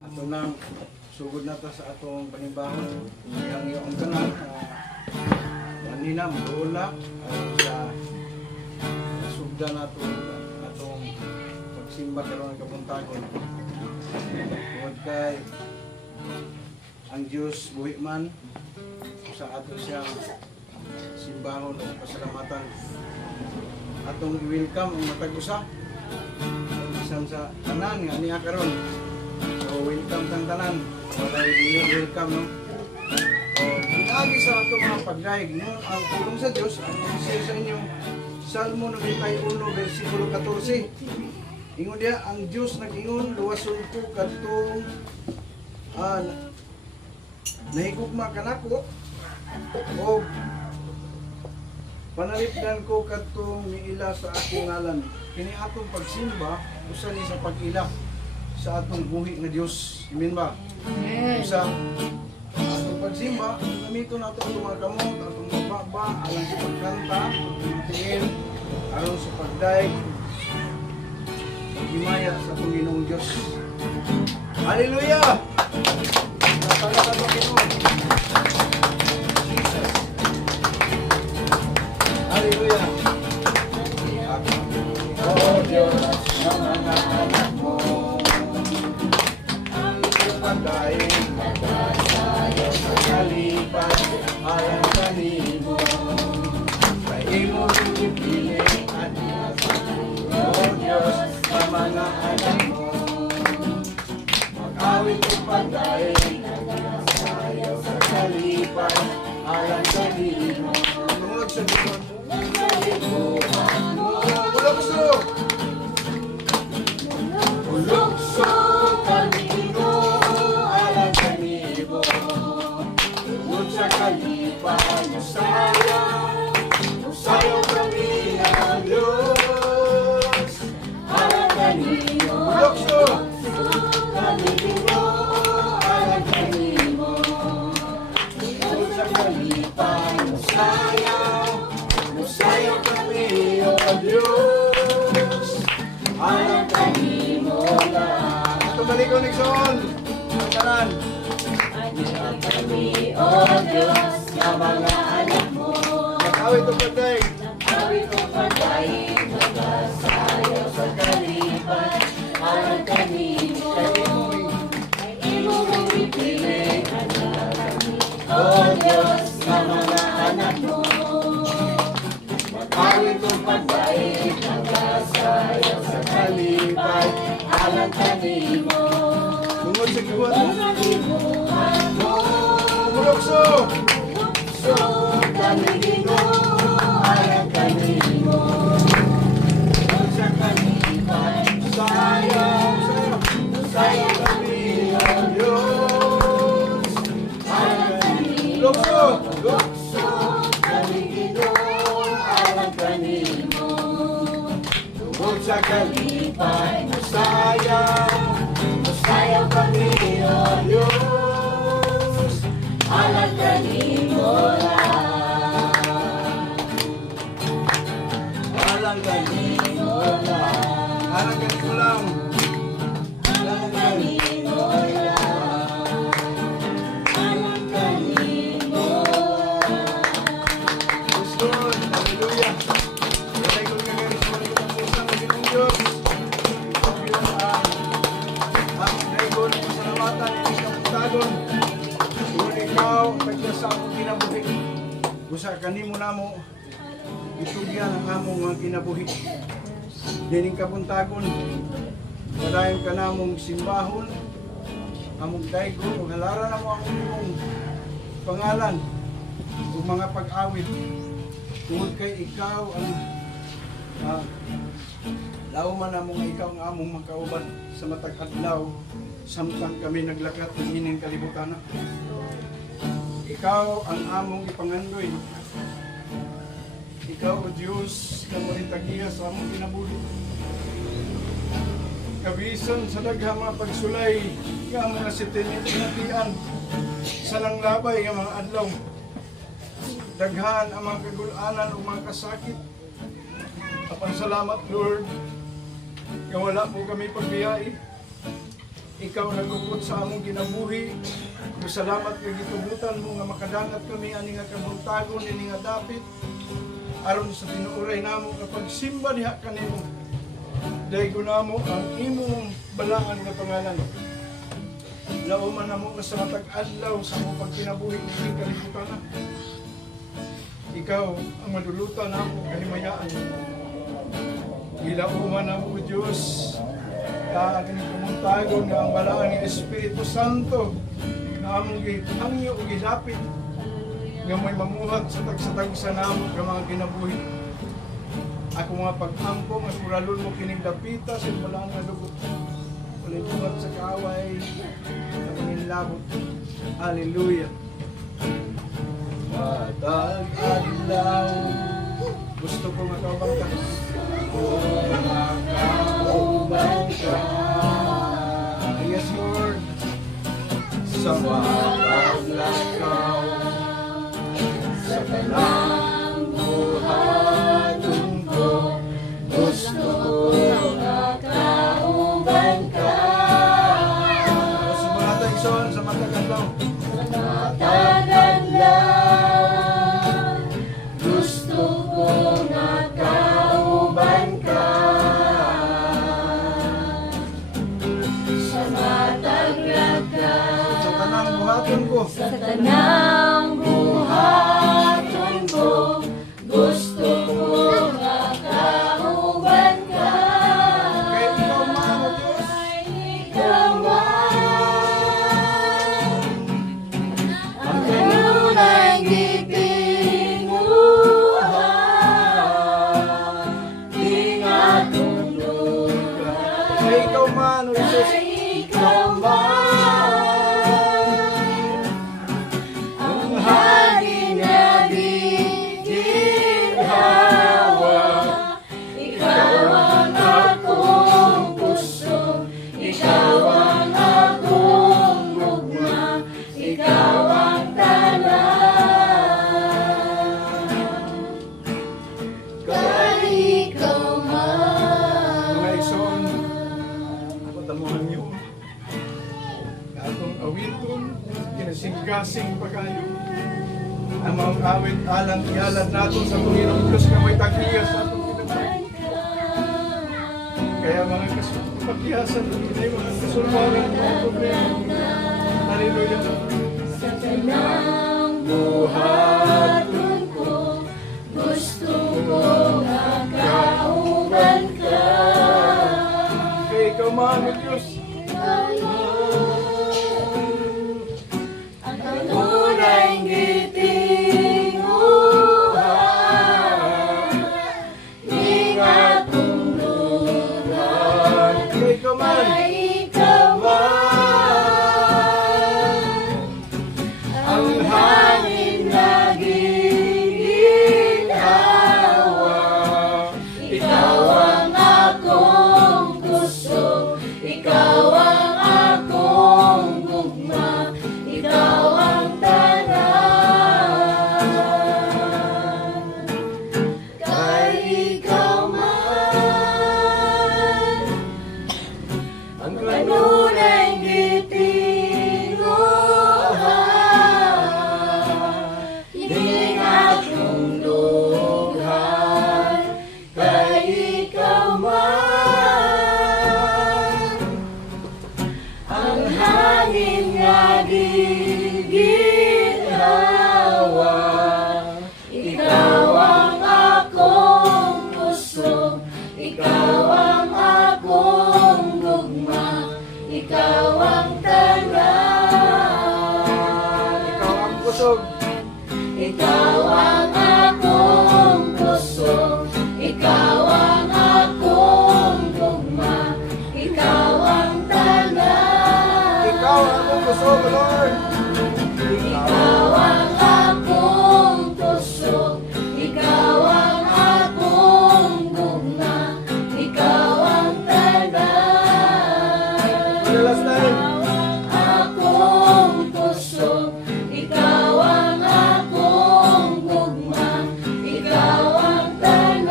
Ato nang sugod na ta sa atong panibahon. Ang iyong tanan manina mula sa sugda nato atong pagsimba karon ng kabuntagon. Tungod kay ang Diyos buhi man sa ato siyang simbahon o pasalamatan. Atong i-welcome ang matag usa bisan sa tanan nga niya karon. So welcome tang tanan. Wala welcome no. O pinagi sa ato mga pagdaig no, ang tulong sa Dios ang share sa inyo Salmo 91 versikulo 14. Ingon dia ang Dios nag-ingon luwason ko kadtong nahigugma kanako o panalipdan ko kadtong miila sa akong ngalan. Kini atong pagsimba usa ni sa pag-ila sa atong buhi nga Dios. Amen ba? Amen. Sa atong pagsimba, gamiton nato ang mga kamot, atong mababa, alang sa pagkanta, pagtingin, alang sa pagdaig, paghimaya sa atong Ginoong Diyos. Hallelujah! Napalakad mo Ginoo. Jesus. Hallelujah! Oh Diyos, na mga anak mo, pagdaig, nagkasayo sa kalipat, alang kanimo. Kay imo pipili at o Diyos, sa mga anak mo. Mag-awit o pagdaig, nagkasayo sa kalipat, alang kanimo. Tungod sa Diyos, nagkalibuhan mo. Ulokso! Ulokso kanino, alang kanimo. Tungod sa kalipan, usayaw kami ang Diyos. Alang kanino, ulokso kanino, alang kanimo. Tungod sa kalipan, usayaw kami ang Diyos. Alang kanimo lang. Ito balik ko Nixon. Pagkaran. Adiyan kami, O Diyos, sa mga anak mo. Mag-awit o pagdaig. Nag-awit o pagdaig, nagkasayo sa kalipan, alang kanimo. Kay imo mong pipili, adiyan kami, O Diyos, sa mga anak mo. Mag-awit o pagdaig, nagkasayo sa kalipan, alang kanimo. Tungod sa gibuhat mo. Kalibuhan mo. Ulokso. So, kanino, alang kanino. Tungod sa kalipan, Sayang kami ang Diyos. alang kanino. Ulokso. So, kanino, alang kanino. Tungod sa Kalipan, Sayaw kami ang Diyos. alang kanino lang. Alang kanino lang. Alang kanino lang. Alang kanino lang. Alang kanino lang. Gusto. Hallelujah. Kaya kung kagayon sa mga ng pusa ng Ginong Diyos. Ang dagon, pasalamatan, hindi ka pagtagon. Kung ikaw, tagya sa akong kinabuhi. Usa kanimo namo, itugyan ang among mga kinabuhi. Dining kabuntagon, padayon ka namong simbahon, among daygon, ug halaran namo ang imong pangalan, ug mga pag-awit. Tungod kay ikaw ang lauman namong ikaw ang among magkauban sa matag adlaw, samtang kami naglakat ng ining kalibutan. Ikaw ang among ipangandoy. Ikaw, O Diyos, na mo tagiya sa among kinabuhi. Kabisan sa daghang mga pagsulay nga mga sitinitian sa langlabay nga mga adlaw. Daghan ang mga kagulanan o mga kasakit. Apan salamat, Lord, nga wala po kami pagbiyai. ikaw nagupot sa among ginabuhi. Salamat kay gitubutan mo nga makadangat kami ani nga kabuntagon ini nga dapit aron sa tinuoray namo nga pagsimba diha kanimo. Daygo namo ang imong balaan nga pangalan. Lauman namo ka sa matag adlaw sa among pagkinabuhi ini kalibutan. Ikaw ang madulutan namo kalimayaan. Gilauman namo Dios ka aking pumuntagon nga ang balaan ng Espiritu Santo na among gihangyo o gilapit nga may mamuhat sa tagsatag sa namo nga mga kinabuhi. Ako nga pag-ampong at kuralon mo kining dapita sa balaan nga dugo. Ulit-ulit sa kaaway sa panginlabot. Hallelujah. Matag adlaw gusto ko makauban ka. Makauban ka. Yes, Lord. Sa maglakaw sa kanang buhaton ko, gusto ko makauban ka. Sa mga taigsoon, sa matagalaw. Sa matagalaw, gusto ko makauban ka. Sa matagalaw, sa tanang buhaton ko. Sa tanang buhaton ko, gusto ko makauban ka. Kaya ikaw man, O Diyos. Ikaw man ang kanunay gitinguhan, di nga tulugan. Kaya ikaw man, O Diyos. Ikaw man ang hangin na ginhawa. Ikaw ang akong puso, ikaw ang akong gugma, ikaw ang tanan. Kaya ikaw man. Mga igsoon, ako tamuhan niyo. Atong awiton, kinasingkasing pagkayo. Ang mga awit alang ialad nato sa Panginoong Diyos na may tagpiyas sa atong kinabuhi. Kaya mga kapagpiyasan, hindi mga kasulwaran, mga problema. Hallelujah. Sa tanang buhaton ko, gusto ko makauban ka. Kaya ikaw man, O Diyos. Ang kanunay gitinguhan, di nga tulugan. Kaya ikaw man. Ikaw man ang hangin na ginhawa. Ikaw ang akong puso, ikaw ang akong gugma, ikaw ang tanan. Kay ikaw man ang kanunay gitinguhan, di nga tulugan. Kay ikaw man ang hangin nga ginhawa. Ikaw ang akong puso, ikaw ang akong gugma, ikaw ang tanan. Ikaw ang kusog. Ikaw ang akong puso, ikaw ang akong gugma, ikaw ang tanan. Ikaw ang akong kusog, Lord. Ikaw ang akong puso, ikaw ang akong gugma, ikaw ang tanan. For the last time. Akong puso, ikaw ang akong gugma, ikaw ang tanan.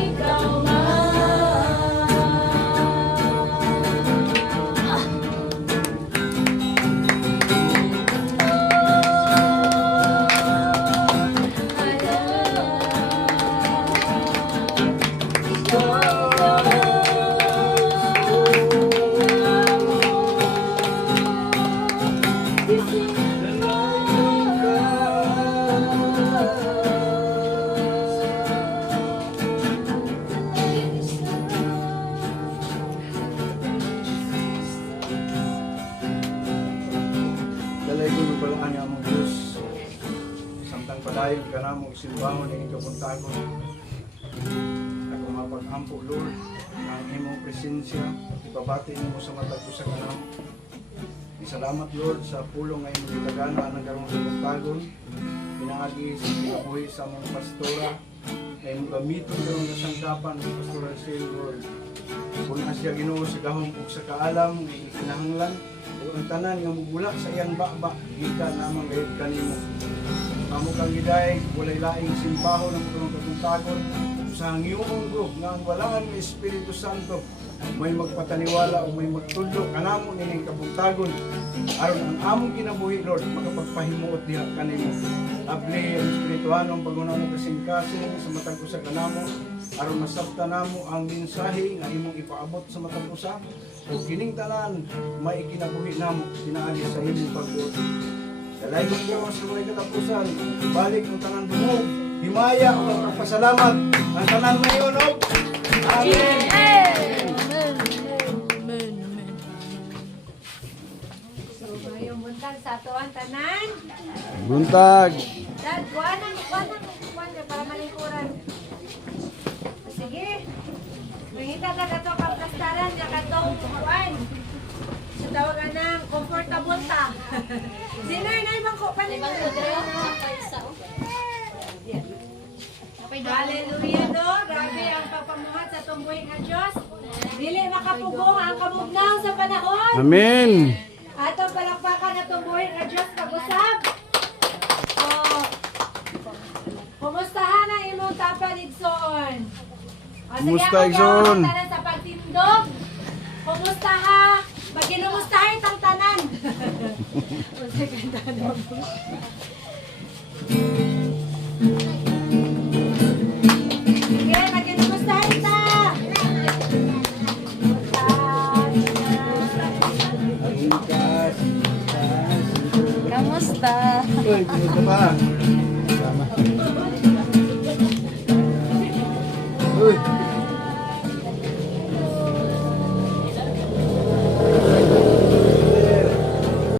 Ikaw man gani among Diyos. Samtang padayon ka na mong simbahon ng kapuntagon. Ako mapag-ampo, Lord, ang imong presensya, ibabati mo sa matag ko sa kanam. Salamat, Lord, sa pulong ngayon ng Ilagana ng karong kapuntagon. Pinaagi sa pinabuhi sa mong pastora, ay mong gamiton karong nasangkapan ng pastora Sil, Lord. Kung asya Ginoo sa gahom ug sa kaalam, ikinahanglan, o ang tanan nga mugula sa iyang baba, gikan namang gayud kanimo. Amo kang giday, walay laing simbaho ng karong kapuntagon, sa hangyoon ko nga ang walaan ng Espiritu Santo may magpataniwala o may magtudlo kanamo nining kabuntagon aron ang among kinabuhi, Lord, makapagpahimuot diha kanimo. Abli ang espirituhanong pagunahon kasing-kasing sa matag usa kanamo aron masabta namo ang mensahe nga imong ipaabot sa matag usa ug kining tanan may ikinabuhi namo pinaagi sa imong pagbuot. Dalay mo Diyos sa mga katapusan, balik ang tanan dumog, himaya o pagpasalamat ang tanan mayon og Amen. So, ngayong buntag sa atoan tanan. Buntag. Dad, kuha na para malingkuran. Sige. Mangita na kato kaplastaran na katong kuhan. Sa tawagan ng comfortable ta. Sinay na ibang ko panibang Hallelujah do. Grabe ang pagpamuhat sa tumbuhin ng Diyos. Dili makapugong ang kamugnaw sa panahon. Amen. Atong palakpakan na tumbuhin ng Diyos pag-usab. So, kumustahan ang imong tapa Igsoon? Kumusta, Igsoon? Tanan sa pagtindog. Kumusta ha? Pagkinumustahin tang tanan. O sige, tanan. Sige, pagkinumustahin ta. Kamusta? Uy, kumusta ba? Sama.